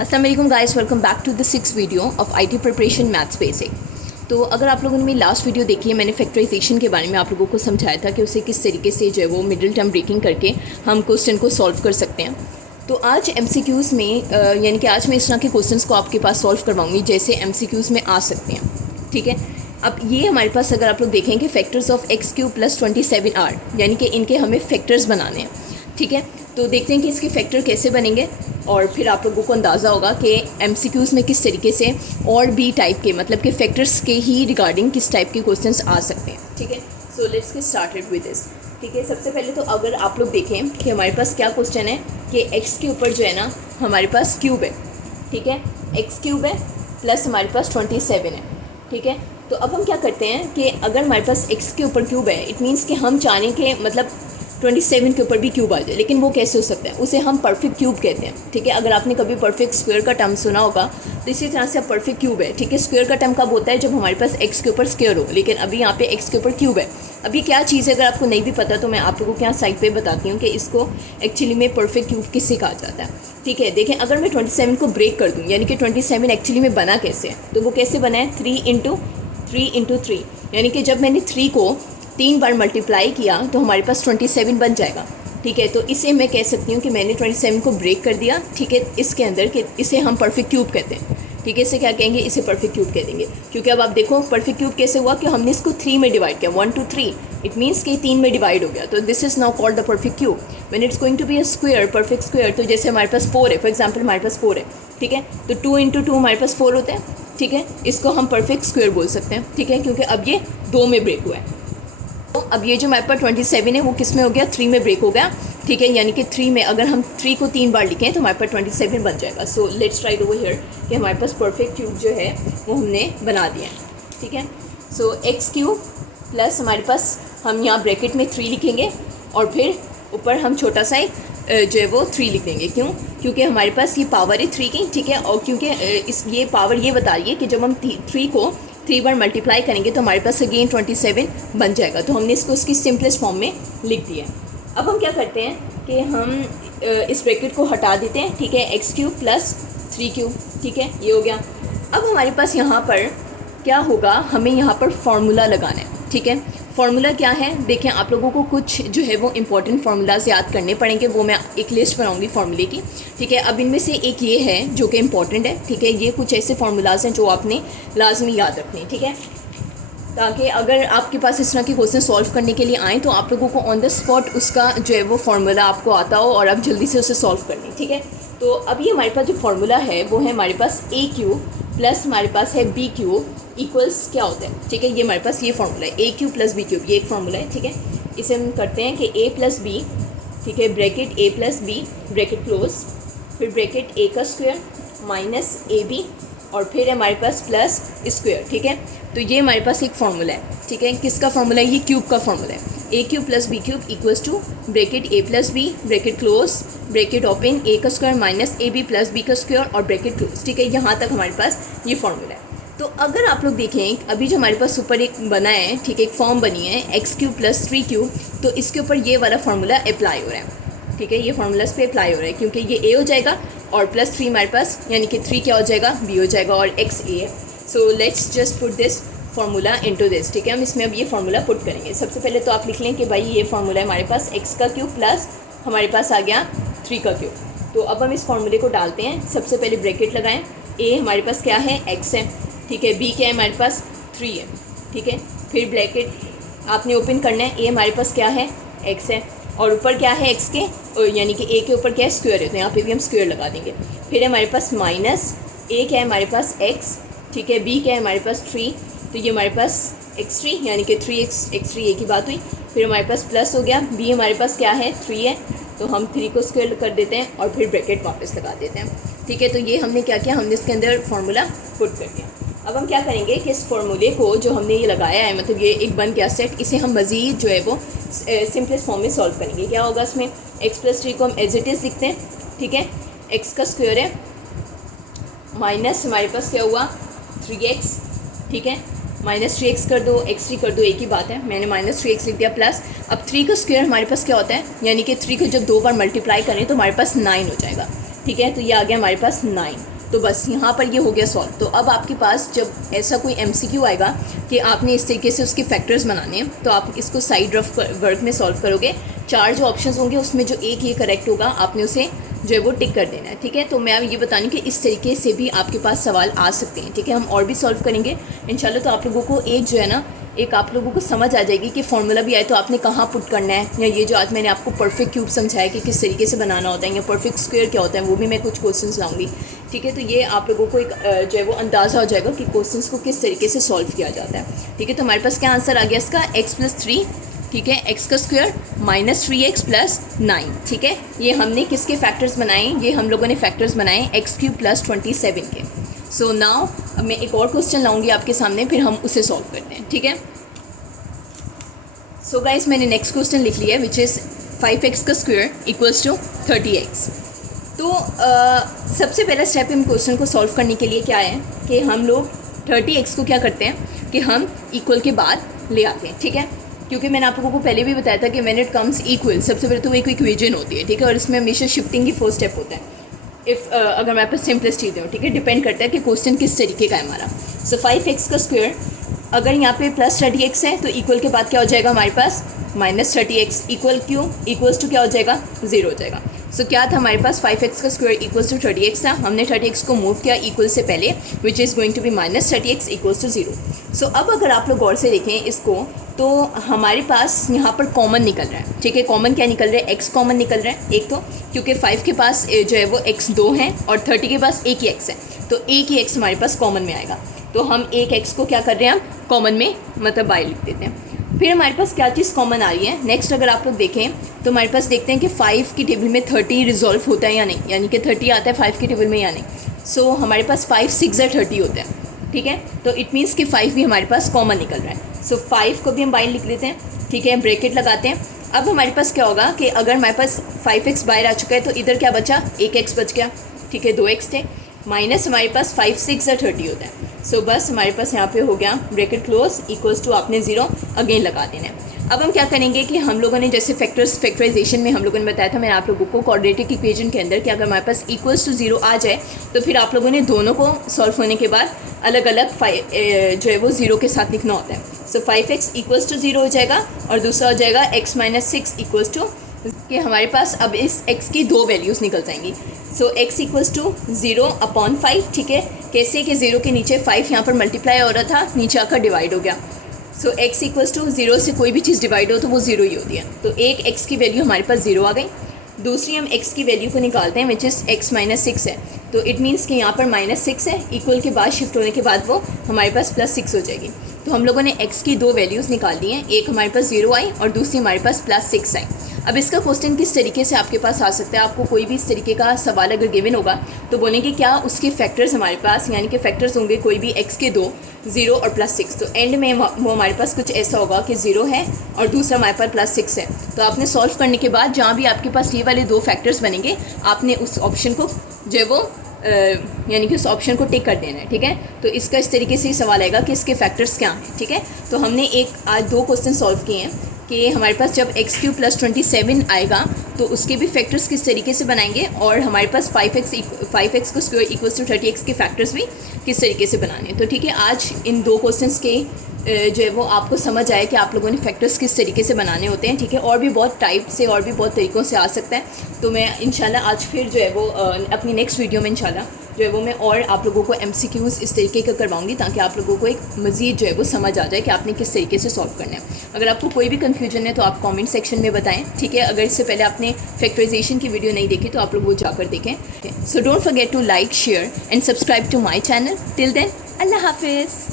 अस्सलाम वालेकुम guys, welcome back to the 6th video of IT preparation maths basic. तो अगर आप लोगों ने मेरी लास्ट वीडियो देखी है, मैंने फैक्टराइजेशन के बारे में आप लोगों को समझाया था कि उसे किस तरीके से जो है वो मिडिल टर्म ब्रेकिंग करके हम क्वेश्चन को सॉल्व कर सकते हैं। तो आज MCQs में यानी कि आज मैं इस तरह के क्वेश्चंस को आपके पास सॉल्व करवाऊंगी जैसे MCQs में आ सकते हैं। ठीक है, अब ये हमारे पास अगर आप लोग देखें कि फैक्टर्स ऑफ x³ + 27 आर, यानी कि इनके हमें फैक्टर्स बनाने हैं। ठीक है, तो देखते हैं कि इसके फैक्टर कैसे बनेंगे और फिर आप लोगों को अंदाज़ा होगा कि MCQs में किस तरीके से और भी टाइप के, मतलब कि फैक्टर्स के ही रिगार्डिंग किस टाइप के क्वेश्चंस आ सकते हैं। ठीक है, so let's get started with this. ठीक है, सबसे पहले तो अगर आप लोग देखें कि हमारे पास क्या क्वेश्चन है कि x के ऊपर जो है ना हमारे पास क्यूब है। ठीक है, x³ है प्लस हमारे पास 27 है। ठीक है, तो अब हम क्या करते हैं कि अगर हमारे पास x के ऊपर क्यूब है, इट मीन्स कि हम चाहें कि मतलब 27 के ऊपर भी क्यूब आ जाए, लेकिन वो कैसे हो सकता है, उसे हम परफेक्ट क्यूब कहते हैं। ठीक है, अगर आपने कभी परफेक्ट स्क्वायर का टर्म सुना होगा तो इसी तरह से अब परफेक्ट क्यूब है। ठीक है, स्क्वायर का टर्म कब होता है, जब हमारे पास x के ऊपर स्क्वायर हो, लेकिन अभी यहाँ पे x के ऊपर क्यूब है। अब ये क्या चीज़ है, अगर आपको नहीं भी पता तो मैं आप लोगों के यहाँ साइड पे बताती हूँ कि इसको एक्चुअली में परफेक्ट क्यूब किससे कहा जाता है। ठीक है, देखें अगर मैं 27 को ब्रेक कर दूँ, यानी कि 27 एक्चुअली में बना कैसे है, तो वो कैसे बना है 3 × 3, यानी कि जब मैंने 3 को 3 बार मल्टीप्लाई किया तो हमारे पास 27 बन जाएगा। ठीक है, तो इसे मैं कह सकती हूँ कि मैंने 27 को ब्रेक कर दिया। ठीक है, इसके अंदर कि इसे हम परफेक्ट क्यूब कहते हैं। ठीक है, इसे क्या कहेंगे, इसे परफेक्ट क्यूब कह देंगे, क्योंकि अब आप देखो परफेक्ट क्यूब कैसे हुआ कि हमने इसको 3 में डिवाइड किया, 1 2 3, इट मीन्स कि 3 में डिवाइड हो गया। तो this is now called the perfect cube. When it's going to be a square, perfect square, तो जैसे हमारे पास 4 है, फॉर एग्जाम्पल हमारे पास 4 है। ठीक है, तो 2 × 2 हमारे पास 4 होता है। ठीक है, इसको हम परफेक्ट स्क्वायर बोल सकते हैं। ठीक है, क्योंकि अब ये 2 में ब्रेक हुआ है। तो अब ये जो हमारे पास 27 है वो किस में हो गया, 3 में ब्रेक हो गया। ठीक है, यानी कि 3 में अगर हम 3 को 3 बार लिखें तो हमारे पास 27 बन जाएगा। So let's write over here कि हमारे पास परफेक्ट क्यूब जो है वो हमने बना दिया है। ठीक है, सो x³ प्लस हमारे पास हम यहाँ ब्रैकेट में 3 लिखेंगे और फिर ऊपर हम छोटा सा जो है वो 3 लिख देंगे। क्यों, क्योंकि हमारे पास ये पावर है 3 की। ठीक है, और क्योंकि ये पावर ये बता रही है कि जब हम 3 को 3 बार मल्टीप्लाई करेंगे तो हमारे पास अगेन 27 बन जाएगा। तो हमने इसको उसकी सिंपलेस्ट फॉर्म में लिख दिया है। अब हम क्या करते हैं कि हम इस ब्रैकेट को हटा देते हैं। ठीक है, x³ + 3 ठीक है, ये हो गया। अब हमारे पास यहाँ पर क्या होगा, हमें यहाँ पर फार्मूला लगाना है। ठीक है, फार्मूला क्या है, देखें आप लोगों को कुछ जो है वो इंपॉर्टेंट फार्मूलाज याद करने पड़ेंगे, वो मैं एक लिस्ट बनाऊंगी फार्मूले की। ठीक है, अब इनमें से एक ये है जो कि इंपॉर्टेंट है। ठीक है, ये कुछ ऐसे फार्मूलाज हैं जो आपने लाजमी याद रखने। ठीक है, ताकि अगर आपके पास इस तरह के क्वेश्चन सॉल्व करने के लिए आएँ तो आप लोगों को ऑन द स्पॉट उसका जो है वो फार्मूला आपको आता हो और आप जल्दी से उसे सॉल्व कर लें। ठीक है, तो अभी हमारे पास जो फार्मूला है वो है हमारे पास a³ प्लस हमारे पास है b³ इक्वल्स क्या होता है। ठीक है, ये हमारे पास ये फार्मूला है a³ + b³, ये एक फार्मूला है। ठीक है, इसे हम करते हैं कि a + b, ठीक है, bracket a + b bracket close, फिर ब्रैकेट a का स्क्वायर माइनस ab और फिर हमारे पास प्लस स्क्वायर। ठीक है, तो ये हमारे पास एक फार्मूला है। ठीक है, किसका फार्मूला है, ये क्यूब का फार्मूला है। a³ + b³ equals to bracket a + b bracket close bracket open a का स्क्वायर माइनस ab + b का स्क्वायर और ब्रैकेट क्लोज। ठीक है, यहाँ तक हमारे पास ये फार्मूला है। तो अगर आप लोग देखें अभी जो हमारे पास ऊपर एक बना है, ठीक है, एक फॉर्म बनी है x³ + 3, तो इसके ऊपर ये वाला फार्मूला अप्लाई हो रहा है। ठीक है, ये फार्मूला इस पर अप्लाई हो रहा है क्योंकि ये a हो जाएगा और +3 हमारे पास, यानी कि 3 क्या हो जाएगा, b हो जाएगा और x a है। So let's just put this formula into this. ठीक है, हम इसमें अब ये फार्मूला पुट करेंगे। सबसे पहले तो आप लिख लें कि भाई ये फार्मूला है हमारे पास x³ प्लस हमारे पास आ गया 3 तो अब हम इस फार्मूले को डालते हैं। सबसे पहले ब्रैकेट लगाएं, a हमारे पास क्या है, x है। ठीक है, b क्या है हमारे पास 3 है। ठीक है, फिर ब्रैकेट आपने ओपन करना है, a हमारे पास क्या है, x है और ऊपर क्या है x के, यानी कि a के ऊपर क्या है, स्क्वायर है, तो यहाँ पे भी हम स्क्वायर लगा देंगे। फिर हमारे पास माइनस a क्या है हमारे पास x, ठीक है, b क्या है हमारे पास 3, तो ये हमारे पास x3 यानी कि 3x एक ही बात हुई। फिर हमारे पास प्लस हो गया, b हमारे पास क्या है 3 है, तो हम 3 को स्क्वायर कर देते हैं और फिर ब्रैकेट वापस लगा देते हैं। ठीक है, तो ये हमने क्या किया, हमने इसके अंदर फार्मूला पुट कर दिया। अब हम क्या करेंगे कि इस फार्मूले को जो हमने ये लगाया है, मतलब ये एक बन गया सेट, इसे हम मज़ीद जो है वो सिंपलेस्ट फॉर्म में सॉल्व करेंगे। क्या होगा इसमें, x + 3 को हम एज इट इज़ लिखते हैं। ठीक है, x का स्क्वायर है माइनस हमारे पास क्या हुआ 3x। ठीक है, -3x कर दो, x3 कर दो, एक ही बात है, मैंने -3x लिख दिया प्लस। अब 3 का स्क्वायर हमारे पास क्या होता है, यानी कि 3 को जब 2 बार मल्टीप्लाई करें तो हमारे पास 9 हो जाएगा। ठीक है, तो ये आ गया हमारे पास 9। तो बस यहाँ पर ये हो गया सॉल्व। तो अब आपके पास जब ऐसा कोई MCQ आएगा कि आपने इस तरीके से उसके फैक्टर्स बनाने हैं, तो आप इसको साइड रफ वर्क में सॉल्व करोगे। 4 जो ऑप्शंस होंगे उसमें जो एक ये करेक्ट होगा आपने उसे जो है वो टिक कर देना है, ठीक है। तो मैं अब ये बतानी कि इस तरीके से भी आपके पास सवाल आ सकते हैं, ठीक है। हम और भी सॉल्व करेंगे इंशाल्लाह। तो आप लोगों को एक जो है ना, एक आप लोगों को समझ आ जाएगी कि फार्मूला भी आए तो आपने कहाँ पुट करना है, या ये जो आज मैंने आपको परफेक्ट क्यूब समझाया कि किस तरीके से बनाना होता है, या परफेक्ट स्क्वायर क्या होता है, वो भी मैं कुछ क्वेश्चंस लाऊंगी, ठीक है। तो ये आप लोगों को एक जो है वो अंदाज़ा हो जाएगा कि क्वेश्चंस को किस तरीके से सॉल्व किया जाता है, ठीक है। तो हमारे पास क्या आंसर आ गया इसका, x+3, ठीक है, x का स्क्वायर -3x + 9, ठीक है। ये हमने किसके फैक्टर्स बनाए, ये हम लोगों ने फैक्टर्स बनाए x³ + 27 के। सो नाउ अब मैं एक और क्वेश्चन लाऊंगी आपके सामने, फिर हम उसे सॉल्व करते हैं, ठीक है। सो गाइस मैंने नेक्स्ट क्वेश्चन लिख लिया है, विच इज़ 5x का स्क्वायर = 30x। तो सबसे पहला स्टेप इन क्वेश्चन को सॉल्व करने के लिए क्या है कि हम लोग 30x को क्या करते हैं कि हम इक्वल के बाद ले आते हैं, ठीक है। क्योंकि मैंने आप लोगों को पहले भी बताया था कि व्हेन इट कम्स इक्वल, सबसे पहले तो वो एक इक्वेशन होती है, ठीक है। और इसमें हमेशा शिफ्टिंग ही फर्स्ट स्टेप होता है। अगर हमारे पास सिंपलेस्ट चीज़ें हो, ठीक है, डिपेंड करता है कि क्वेश्चन किस तरीके का है हमारा। सो 5x का स्क्वायर अगर यहाँ पे +30x है तो इक्वल के बाद क्या हो जाएगा हमारे पास -30x, इक्वल क्यों, इक्वल्स टू क्या हो जाएगा, 0 हो जाएगा। सो क्या था हमारे पास 5x का स्क्वायर = 30x था, हमने 30x को मूव किया इक्वल से पहले, which is going to be -30x = 0। So अब अगर आप लोग गौर से देखें इसको, तो हमारे पास यहाँ पर कॉमन निकल रहा है, ठीक है। कॉमन क्या निकल रहा है, x कॉमन निकल रहा है एक तो, क्योंकि 5 के पास जो है वो x 2 है और 30 के पास एक ही x है, तो एक ही x हमारे पास कॉमन में आएगा। तो हम एक x को क्या कर रहे हैं, हम कॉमन में मतलब बाय लिख देते हैं। फिर हमारे पास क्या चीज़ कॉमन आ रही है, नेक्स्ट अगर आप लोग देखें तो हमारे पास देखते हैं कि 5 की टेबल में 30 रिजॉल्व होता है या नहीं, यानी कि 30 आता है 5 की टेबल में या नहीं। सो हमारे पास 5 6 30 होता है, ठीक है। तो इट मीन्स कि 5 भी हमारे पास कॉमन निकल रहा है। सो 5 को भी हम बाहर लिख देते हैं, ठीक है, ब्रैकेट लगाते हैं। अब हमारे पास क्या होगा कि अगर हमारे पास 5x बाहर आ चुका है तो इधर क्या बचा, एक x बच गया, ठीक है, 2x थे, माइनस हमारे पास 5 6 30 होता है। सो बस हमारे पास यहाँ पे हो गया ब्रैकेट क्लोज इक्वल्स टू आपने 0 अगेन लगा देना है। अब हम क्या करेंगे कि हम लोगों ने जैसे फैक्टराइजेशन में हम लोगों ने बताया था, मैंने आप लोगों को क्वाड्रेटिक इक्वेशन के अंदर कि अगर हमारे पास इक्वल्स टू 0 आ जाए तो फिर आप लोगों ने दोनों को सॉल्व होने के बाद अलग अलग जो है वो 0 के साथ लिखना होता है। सो 5x = 0 हो जाएगा और दूसरा हो जाएगा x - 6 = कि हमारे पास अब इस x की 2 वैल्यूज़ निकल जाएंगी। सो x = 0/5, ठीक है। कैसे कि 0 के नीचे 5 यहाँ पर मल्टीप्लाई हो रहा था, नीचे आकर डिवाइड हो गया। सो x = 0 से कोई भी चीज़ डिवाइड हो तो वो 0 ही होती है। तो एक x की वैल्यू हमारे पास 0 आ गई। दूसरी हम x की वैल्यू को निकालते हैं विच इज़ x - 6 है, तो इट मीन्स कि यहाँ पर -6 है, इक्वल के बाद शिफ्ट होने के बाद वो हमारे पास +6 हो जाएगी। तो हम लोगों ने x की 2 वैल्यूज़ निकाल ली हैं, एक हमारे पास 0 आई और दूसरी हमारे पास +6 आई। अब इसका क्वेश्चन किस तरीके से आपके पास आ सकता है, आपको कोई भी इस तरीके का सवाल अगर गिवन होगा तो बोलेंगे क्या उसके फैक्टर्स हमारे पास, यानी कि फैक्टर्स होंगे कोई भी x के 2, 0 और +6। तो एंड में वो हमारे पास कुछ ऐसा होगा कि 0 है और दूसरा हमारे पास +6 है। तो आपने सॉल्व करने के बाद जहाँ भी आपके पास ये वाले 2 फैक्टर्स बनेंगे आपने उस ऑप्शन को जो है वो यानी कि उस ऑप्शन को टिक कर देना है, ठीक है। तो इसका इस तरीके से ही सवाल आएगा कि इसके फैक्टर्स क्या हैं, ठीक है। तो हमने आज 2 क्वेश्चन सॉल्व किए हैं कि हमारे पास जब x³ + 27 आएगा तो उसके भी फैक्टर्स किस तरीके से बनाएंगे, और हमारे पास 5x का स्क्वायर = 30x के फैक्टर्स भी किस तरीके से बनाने। तो ठीक है, आज इन 2 क्वेश्चंस के जो है वो आपको समझ आए कि आप लोगों ने फैक्टर्स किस तरीके से बनाने होते हैं, ठीक है। और भी बहुत टाइप से और भी बहुत तरीक़ों से आ सकता है। तो मैं इंशाल्लाह आज फिर जो है वो अपनी नेक्स्ट वीडियो में इंशाल्लाह जो है वो मैं और आप लोगों को MCQs इस तरीके का करवाऊंगी ताकि आप लोगों को एक मज़ीद जो है वो समझ आ जाए कि आपने किस तरीके से सॉल्व करना है। अगर आपको कोई भी कन्फ्यूजन है तो आप कमेंट सेक्शन में बताएं, ठीक है। अगर इससे पहले आपने फैक्टराइजेशन की वीडियो नहीं देखी तो आप लोग वो जाकर देखें। So don't forget to like, share and subscribe to my channel. Till then, अल्लाह हाफिज़।